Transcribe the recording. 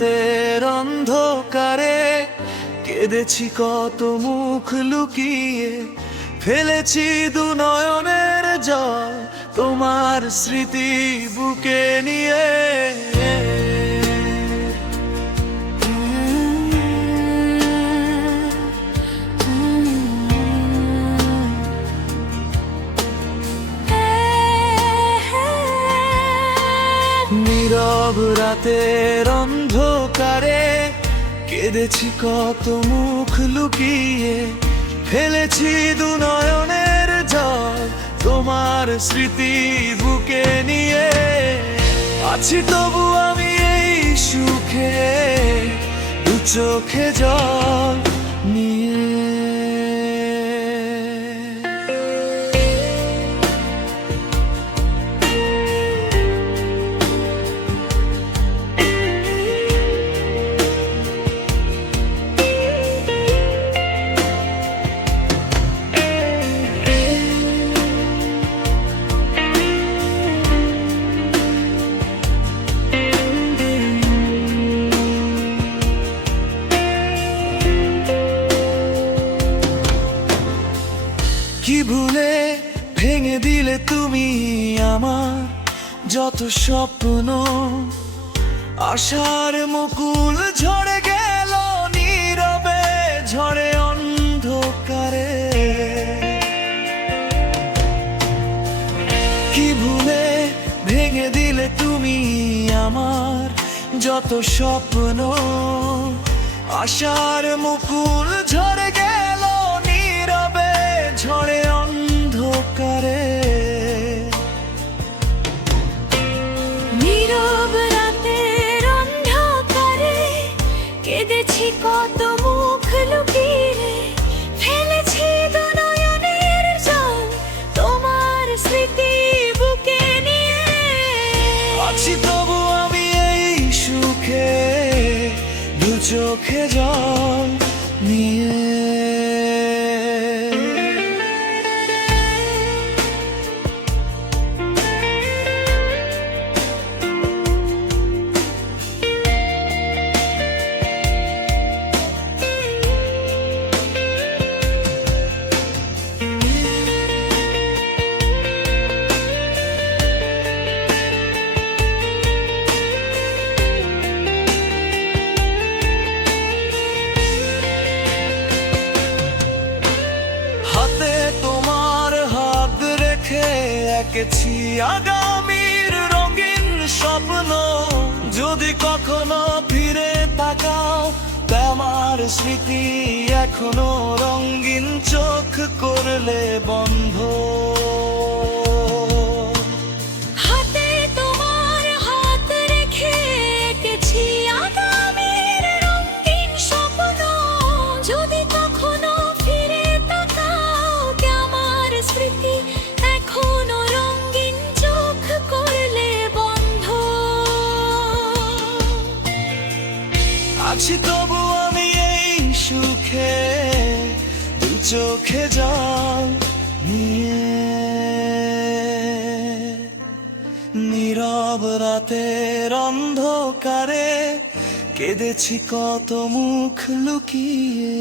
রাতের অন্ধকারে কেঁদেছি কত মুখ লুকিয়ে, ফেলেছি দু নয়নের জল তোমার স্মৃতি বুকে নিয়ে। নীরব রাতের অন্ধকারে কেঁদেছি কত মুখ লুকিয়ে, ফেলেছি দু নয়নের জল তোমার স্মৃতি বুকে নিয়ে। আছি তবু আমি এই সুখে, দু চোখে জল নিয়ে। কি ভুলে ভেঙে দিলে তুমি আমার যত স্বপ্ন, আশার মুকুল ঝরে গেল নীরবে, ঝরে অন্ধকারে। কি ভুলে ভেঙে দিলে তুমি আমার যত স্বপ্ন, আশার মুকুল ঝরে গেল নীরবে, ঝরে অন্ধকারে। নীরব রাতের অন্ধকারে কেঁদেছি কত মুখ লুকিয়ে, ফেলেছি দু নয়নের জল তোমার স্মৃতি বুকে নিয়ে। আছি তবু আমি এই সুখে, দু চোখে জল নিয়ে। হাতে তোমার হাত রেখে এঁকেছি আগামীর রঙিন স্বপ্ন, যদি কখনো ফিরে তাকাও আমার স্মৃতি এখনো রঙিন চোখ করলে বন্ধ। হাতে তোমার হাত রেখে এঁকেছি আগামীর রঙিন স্বপ্ন, যদি কখনো ফিরে তাকাও আমার স্মৃতি এখনো রঙিন চোখ করলে বন্ধ। আছি তবু আমি এই সুখে, দু চোখে জল নিয়ে। নীরব রাতের অন্ধকারে কেঁদেছি কত মুখ লুকিয়ে।